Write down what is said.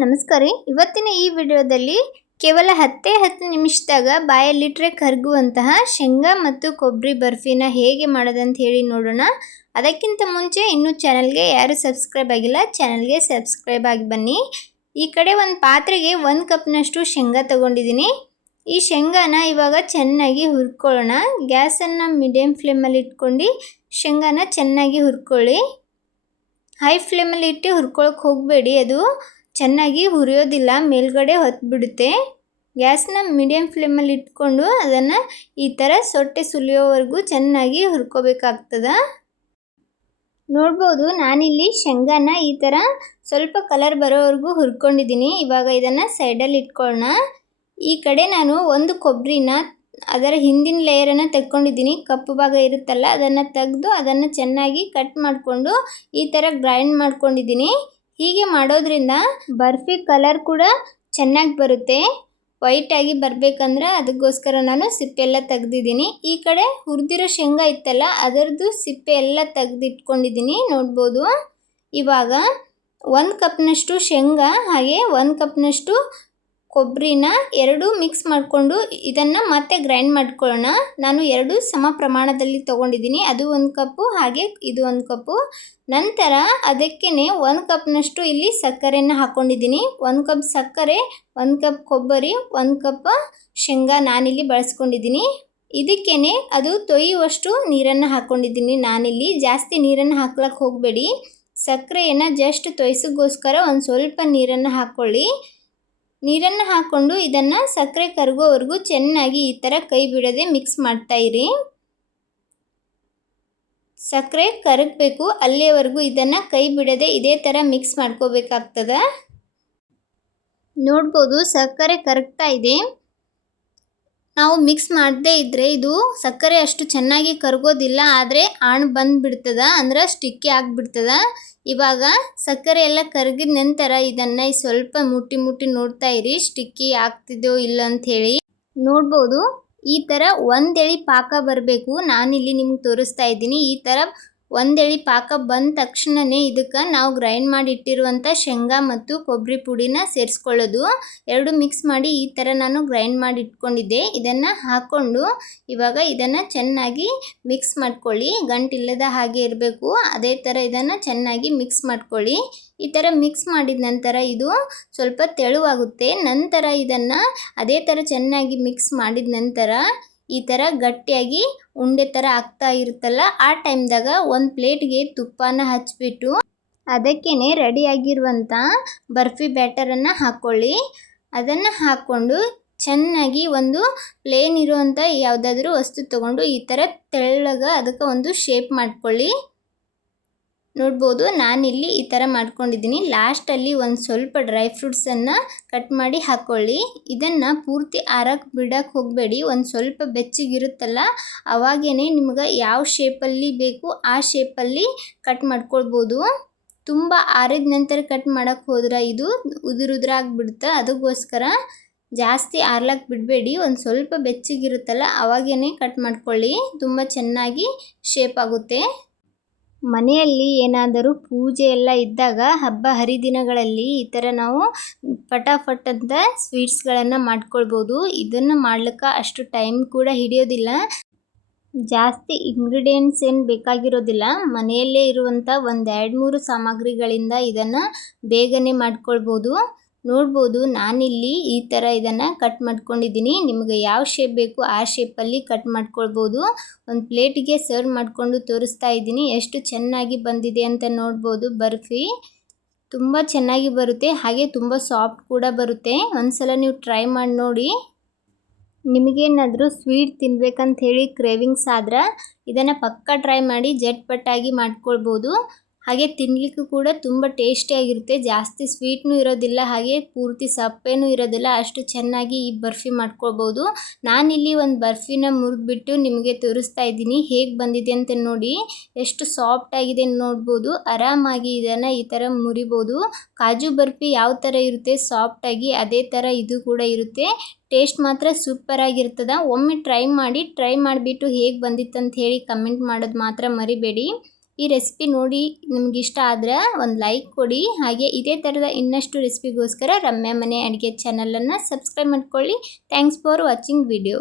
ನಮಸ್ಕಾರ ರೀ. ಇವತ್ತಿನ ಈ ವಿಡಿಯೋದಲ್ಲಿ ಕೇವಲ 10 ನಿಮಿಷದಾಗ ಬಾಯಲ್ಲಿಟ್ಟರೆ ಕರಗುವಂತಹ ಶೇಂಗಾ ಮತ್ತು ಕೊಬ್ಬರಿ ಬರ್ಫಿನ ಹೇಗೆ ಮಾಡೋದಂತ ಹೇಳಿ ನೋಡೋಣ. ಅದಕ್ಕಿಂತ ಮುಂಚೆ ಇನ್ನೂ ಚಾನಲ್ಗೆ ಯಾರು ಸಬ್ಸ್ಕ್ರೈಬ್ ಆಗಿಲ್ಲ, ಚಾನಲ್ಗೆ ಸಬ್ಸ್ಕ್ರೈಬ್ ಆಗಿ ಬನ್ನಿ. ಈ ಕಡೆ ಒಂದು ಪಾತ್ರೆಗೆ 1 ಕಪ್ನಷ್ಟು ಶೇಂಗಾ ತಗೊಂಡಿದ್ದೀನಿ. ಈ ಶೇಂಗಾನ ಇವಾಗ ಚೆನ್ನಾಗಿ ಹುರ್ಕೊಳ್ಳೋಣ. ಗ್ಯಾಸನ್ನು ಮೀಡಿಯಂ ಫ್ಲೇಮಲ್ಲಿ ಇಟ್ಕೊಂಡು ಶೇಂಗಾನ ಚೆನ್ನಾಗಿ ಹುರ್ಕೊಳ್ಳಿ. ಹೈ ಫ್ಲೇಮಲ್ಲಿ ಇಟ್ಟು ಹುರ್ಕೊಳ್ಳೋಕೆ ಹೋಗಬೇಡಿ, ಅದು ಚೆನ್ನಾಗಿ ಹುರಿಯೋದಿಲ್ಲ, ಮೇಲ್ಗಡೆ ಹೊತ್ಬಿಡುತ್ತೆ. ಗ್ಯಾಸ್ನ ಮೀಡಿಯಂ ಫ್ಲೇಮಲ್ಲಿ ಇಟ್ಕೊಂಡು ಅದನ್ನು ಈ ಥರ ಸೊಟ್ಟೆ ಸುಲಿಯೋವರೆಗೂ ಚೆನ್ನಾಗಿ ಹುರ್ಕೋಬೇಕಾಗ್ತದೆ. ನೋಡ್ಬೋದು, ನಾನಿಲ್ಲಿ ಶೇಂಗಾನ ಈ ಥರ ಸ್ವಲ್ಪ ಕಲರ್ ಬರೋವರೆಗೂ ಹುರ್ಕೊಂಡಿದ್ದೀನಿ. ಇವಾಗ ಇದನ್ನು ಸೈಡಲ್ಲಿ ಇಟ್ಕೊಳ್ಳೋಣ. ಈ ಕಡೆ ನಾನು ಒಂದು ಕೊಬ್ಬರಿನ ಅದರ ಹಿಂದಿನ ಲೇಯರನ್ನು ತೆಕ್ಕೊಂಡಿದ್ದೀನಿ. ಕಪ್ಪು ಭಾಗ ಇರುತ್ತಲ್ಲ ಅದನ್ನು ತೆಗೆದು ಅದನ್ನು ಚೆನ್ನಾಗಿ ಕಟ್ ಮಾಡಿಕೊಂಡು ಈ ಥರ ಗ್ರೈಂಡ್ ಮಾಡ್ಕೊಂಡಿದ್ದೀನಿ. ಹೀಗೆ ಮಾಡೋದ್ರಿಂದ ಬರ್ಫಿ ಕಲರ್ ಕೂಡ ಚೆನ್ನಾಗಿ ಬರುತ್ತೆ. ವೈಟಾಗಿ ಬರಬೇಕಂದ್ರೆ ಅದಕ್ಕೋಸ್ಕರ ನಾನು ಸಿಪ್ಪೆ ಎಲ್ಲ ತೆಗೆದಿದ್ದೀನಿ. ಈ ಕಡೆ ಹುರಿದಿರೋ ಶೇಂಗಾ ಇತ್ತಲ್ಲ ಅದರದ್ದು ಸಿಪ್ಪೆ ಎಲ್ಲ ತೆಗೆದಿಟ್ಕೊಂಡಿದ್ದೀನಿ. ನೋಡ್ಬೋದು, ಇವಾಗ 1 ಕಪ್ನಷ್ಟು ಶೇಂಗಾ ಹಾಗೆ 1 ಕಪ್ನಷ್ಟು ಕೊಬ್ಬರಿನ ಎರಡೂ ಮಿಕ್ಸ್ ಮಾಡಿಕೊಂಡು ಇದನ್ನು ಮತ್ತೆ ಗ್ರೈಂಡ್ ಮಾಡ್ಕೊಳ್ಳೋಣ. ನಾನು 2 ಸಮ ಪ್ರಮಾಣದಲ್ಲಿ ತೊಗೊಂಡಿದ್ದೀನಿ. ಅದು 1 ಕಪ್ಪು ಹಾಗೆ ಇದು 1 ಕಪ್ಪು. ನಂತರ ಅದಕ್ಕೇ 1 ಕಪ್ನಷ್ಟು ಇಲ್ಲಿ ಸಕ್ಕರೆಯನ್ನು ಹಾಕ್ಕೊಂಡಿದ್ದೀನಿ. 1 ಕಪ್ ಸಕ್ಕರೆ, 1 ಕಪ್ ಕೊಬ್ಬರಿ, 1 ಕಪ್ ಶೇಂಗಾ ನಾನಿಲ್ಲಿ ಬಳಸ್ಕೊಂಡಿದ್ದೀನಿ. ಇದಕ್ಕೇ ಅದು ತೊಯ್ಯುವಷ್ಟು ನೀರನ್ನು ಹಾಕ್ಕೊಂಡಿದ್ದೀನಿ. ನಾನಿಲ್ಲಿ ಜಾಸ್ತಿ ನೀರನ್ನು ಹಾಕ್ಲಕ್ಕೆ ಹೋಗಬೇಡಿ. ಸಕ್ಕರೆಯನ್ನು ಜಸ್ಟ್ ತೊಯ್ಸೋಕ್ಕೋಸ್ಕರ ಒಂದು ಸ್ವಲ್ಪ ನೀರನ್ನು ಹಾಕ್ಕೊಳ್ಳಿ. ನೀರನ್ನು ಹಾಕ್ಕೊಂಡು ಇದನ್ನು ಸಕ್ಕರೆ ಕರಗೋವರೆಗೂ ಚೆನ್ನಾಗಿ ಈ ಥರ ಕೈ ಬಿಡದೆ ಮಿಕ್ಸ್ ಮಾಡ್ತಾಯಿರಿ. ಸಕ್ಕರೆ ಕರಗಬೇಕು, ಅಲ್ಲಿಯವರೆಗೂ ಇದನ್ನು ಕೈ ಬಿಡದೆ ಇದೇ ಥರ ಮಿಕ್ಸ್ ಮಾಡ್ಕೋಬೇಕಾಗ್ತದೆ. ನೋಡ್ಬೋದು, ಸಕ್ಕರೆ ಕರಗ್ತಾ ಇದೆ. ನಾವು ಮಿಕ್ಸ್ ಮಾಡದೇ ಇದ್ದರೆ ಇದು ಸಕ್ಕರೆ ಅಷ್ಟು ಚೆನ್ನಾಗಿ ಕರಗೋದಿಲ್ಲ, ಆದರೆ ಆಣ್ ಬಂದುಬಿಡ್ತದೆ, ಅಂದ್ರೆ ಸ್ಟಿಕ್ಕಿ ಆಗಿಬಿಡ್ತದೆ. ಇವಾಗ ಸಕ್ಕರೆ ಎಲ್ಲ ಕರಗಿದ ನಂತರ ಇದನ್ನು ಸ್ವಲ್ಪ ಮುಟ್ಟಿ ನೋಡ್ತಾ ಇರಿ, ಸ್ಟಿಕ್ಕಿ ಆಗ್ತಿದೆಯೋ ಇಲ್ಲ ಅಂಥೇಳಿ. ನೋಡ್ಬೋದು, ಈ ಥರ ಒಂದೆಳಿ ಪಾಕ ಬರಬೇಕು. ನಾನಿಲ್ಲಿ ನಿಮ್ಗೆ ತೋರಿಸ್ತಾ ಇದ್ದೀನಿ. ಈ ಥರ ಒಂದೆಳಿ ಪಾಕ ಬಂದ ತಕ್ಷಣವೇ ಇದಕ್ಕೆ ನಾವು ಗ್ರೈಂಡ್ ಮಾಡಿ ಇಟ್ಟಿರುವಂಥ ಶೇಂಗಾ ಮತ್ತು ಕೊಬ್ಬರಿ ಪುಡಿನ ಸೇರಿಸ್ಕೊಳ್ಳೋದು. ಎರಡು ಮಿಕ್ಸ್ ಮಾಡಿ ಈ ಥರ ನಾನು ಗ್ರೈಂಡ್ ಮಾಡಿ ಇಟ್ಕೊಂಡಿದ್ದೆ. ಇದನ್ನು ಹಾಕ್ಕೊಂಡು ಇವಾಗ ಇದನ್ನು ಚೆನ್ನಾಗಿ ಮಿಕ್ಸ್ ಮಾಡ್ಕೊಳ್ಳಿ. ಗಂಟಿಲ್ಲದ ಹಾಗೆ ಇರಬೇಕು, ಅದೇ ಥರ ಇದನ್ನು ಚೆನ್ನಾಗಿ ಮಿಕ್ಸ್ ಮಾಡ್ಕೊಳ್ಳಿ. ಈ ಥರ ಮಿಕ್ಸ್ ಮಾಡಿದ ನಂತರ ಇದು ಸ್ವಲ್ಪ ತೆಳುವಾಗುತ್ತೆ. ನಂತರ ಇದನ್ನು ಅದೇ ಥರ ಚೆನ್ನಾಗಿ ಮಿಕ್ಸ್ ಮಾಡಿದ ನಂತರ ಈ ಥರ ಗಟ್ಟಿಯಾಗಿ ಉಂಡೆ ಥರ ಆಗ್ತಾ ಇರುತ್ತಲ್ಲ, ಆ ಟೈಮ್ದಾಗ ಒಂದು ಪ್ಲೇಟ್ಗೆ ತುಪ್ಪನ ಹಚ್ಬಿಟ್ಟು ಅದಕ್ಕೇ ರೆಡಿಯಾಗಿರುವಂಥ ಬರ್ಫಿ ಬ್ಯಾಟರನ್ನು ಹಾಕ್ಕೊಳ್ಳಿ. ಅದನ್ನು ಹಾಕ್ಕೊಂಡು ಚೆನ್ನಾಗಿ ಒಂದು ಪ್ಲೇನ್ ಇರುವಂಥ ಯಾವುದಾದ್ರೂ ವಸ್ತು ತೊಗೊಂಡು ಈ ಥರ ತೆಳ್ಳಗೆ ಅದಕ್ಕೆ ಒಂದು ಶೇಪ್ ಮಾಡ್ಕೊಳ್ಳಿ. ನೋಡ್ಬೋದು, ನಾನಿಲ್ಲಿ ಈ ಥರ ಮಾಡ್ಕೊಂಡಿದ್ದೀನಿ. ಲಾಸ್ಟಲ್ಲಿ ಒಂದು ಸ್ವಲ್ಪ ಡ್ರೈ ಫ್ರೂಟ್ಸನ್ನು ಕಟ್ ಮಾಡಿ ಹಾಕ್ಕೊಳ್ಳಿ. ಇದನ್ನು ಪೂರ್ತಿ ಆರಕ್ಕೆ ಬಿಡೋಕ್ಕೆ ಹೋಗಬೇಡಿ. ಒಂದು ಸ್ವಲ್ಪ ಬೆಚ್ಚಗಿರುತ್ತಲ್ಲ ಅವಾಗೇ ನಿಮ್ಗೆ ಯಾವ ಶೇಪಲ್ಲಿ ಬೇಕು ಆ ಶೇಪಲ್ಲಿ ಕಟ್ ಮಾಡ್ಕೊಳ್ಬೋದು. ತುಂಬ ಆರಿದ ನಂತರ ಕಟ್ ಮಾಡೋಕ್ಕೆ ಹೋದ್ರೆ ಇದು ಉದುರಾಗಿಬಿಡುತ್ತೆ. ಅದಕ್ಕೋಸ್ಕರ ಜಾಸ್ತಿ ಆರ್ಲಕ್ಕೆ ಬಿಡಬೇಡಿ. ಒಂದು ಸ್ವಲ್ಪ ಬೆಚ್ಚಗಿರುತ್ತಲ್ಲ ಅವಾಗೇ ಕಟ್ ಮಾಡ್ಕೊಳ್ಳಿ, ತುಂಬ ಚೆನ್ನಾಗಿ ಶೇಪ್ ಆಗುತ್ತೆ. ಮನೆಯಲ್ಲಿ ಏನಾದರೂ ಪೂಜೆ ಎಲ್ಲ ಇದ್ದಾಗ, ಹಬ್ಬ ಹರಿದಿನಗಳಲ್ಲಿ ಈ ಥರ ನಾವು ಫಟಾಫಟ್ ಅಂತ ಸ್ವೀಟ್ಸ್ಗಳನ್ನು ಮಾಡ್ಕೊಳ್ಬೋದು. ಇದನ್ನು ಮಾಡ್ಲಿಕ್ಕೆ ಅಷ್ಟು ಟೈಮ್ ಕೂಡ ಹಿಡಿಯೋದಿಲ್ಲ, ಜಾಸ್ತಿ ಇಂಗ್ರೀಡಿಯೆಂಟ್ಸ್ ಏನು ಬೇಕಾಗಿರೋದಿಲ್ಲ. ಮನೆಯಲ್ಲೇ ಇರುವಂಥ ಒಂದು 2-3 ಸಾಮಗ್ರಿಗಳಿಂದ ಇದನ್ನು ಬೇಗನೆ ಮಾಡ್ಕೊಳ್ಬೋದು. ನೋಡ್ಬೋದು, ನಾನಿಲ್ಲಿ ಈ ಥರ ಇದನ್ನು ಕಟ್ ಮಾಡ್ಕೊಂಡಿದ್ದೀನಿ. ನಿಮಗೆ ಯಾವ ಶೇಪ್ ಬೇಕು ಆ ಶೇಪಲ್ಲಿ ಕಟ್ ಮಾಡ್ಕೊಳ್ಬೋದು. ಒಂದು ಪ್ಲೇಟಿಗೆ ಸರ್ವ್ ಮಾಡಿಕೊಂಡು ತೋರಿಸ್ತಾ ಇದ್ದೀನಿ. ಎಷ್ಟು ಚೆನ್ನಾಗಿ ಬಂದಿದೆ ಅಂತ ನೋಡ್ಬೋದು. ಬರ್ಫಿ ತುಂಬ ಚೆನ್ನಾಗಿ ಬರುತ್ತೆ, ಹಾಗೆ ತುಂಬ ಸಾಫ್ಟ್ ಕೂಡ ಬರುತ್ತೆ. ಒಂದ್ಸಲ ನೀವು ಟ್ರೈ ಮಾಡಿ ನೋಡಿ. ನಿಮಗೇನಾದರೂ ಸ್ವೀಟ್ ತಿನ್ಬೇಕಂತ ಹೇಳಿ ಕ್ರೇವಿಂಗ್ಸ್ ಆದ್ರೆ ಇದನ್ನು ಪಕ್ಕ ಟ್ರೈ ಮಾಡಿ, ಜಟ್ಪಟ್ಟಾಗಿ ಮಾಡ್ಕೊಳ್ಬೋದು. ಹಾಗೆ ತಿನ್ನಲಿಕ್ಕೂ ಕೂಡ ತುಂಬ ಟೇಸ್ಟಿಯಾಗಿರುತ್ತೆ. ಜಾಸ್ತಿ ಸ್ವೀಟ್ನೂ ಇರೋದಿಲ್ಲ, ಹಾಗೆ ಪೂರ್ತಿ ಸಪ್ಪೇನೂ ಇರೋದಿಲ್ಲ. ಅಷ್ಟು ಚೆನ್ನಾಗಿ ಈ ಬರ್ಫಿ ಮಾಡ್ಕೊಳ್ಬೋದು. ನಾನಿಲ್ಲಿ ಒಂದು ಬರ್ಫಿನ ಮುರಿದ್ಬಿಟ್ಟು ನಿಮಗೆ ತೋರಿಸ್ತಾ ಇದ್ದೀನಿ, ಹೇಗೆ ಬಂದಿದೆ ಅಂತ ನೋಡಿ. ಎಷ್ಟು ಸಾಫ್ಟ್ ಆಗಿದೆ ನೋಡ್ಬೋದು. ಆರಾಮಾಗಿ ಇದನ್ನು ಈ ಥರ ಮುರಿಬೋದು. ಕಾಜು ಬರ್ಫಿ ಯಾವ ಥರ ಇರುತ್ತೆ ಸಾಫ್ಟಾಗಿ, ಅದೇ ಥರ ಇದು ಕೂಡ ಇರುತ್ತೆ. ಟೇಸ್ಟ್ ಮಾತ್ರ ಸೂಪರಾಗಿರ್ತದೆ. ಒಮ್ಮೆ ಟ್ರೈ ಮಾಡಿ, ಟ್ರೈ ಮಾಡಿಬಿಟ್ಟು ಹೇಗೆ ಬಂದಿತ್ತಂತ ಹೇಳಿ ಕಮೆಂಟ್ ಮಾಡೋದು ಮಾತ್ರ ಮರಿಬೇಡಿ. ಈ ರೆಸಿಪಿ ನೋಡಿ ನಿಮ್ಗೆ ಇಷ್ಟ ಆದರೆ ಒಂದು ಲೈಕ್ ಕೊಡಿ. ಹಾಗೆ ಇದೇ ಥರದ ಇನ್ನಷ್ಟು ರೆಸಿಪಿಗೋಸ್ಕರ ರಮ್ಯಾ ಮನೆ ಅಡುಗೆ ಚಾನಲನ್ನು ಸಬ್ಸ್ಕ್ರೈಬ್ ಮಾಡ್ಕೊಳ್ಳಿ. Thanks for watching video.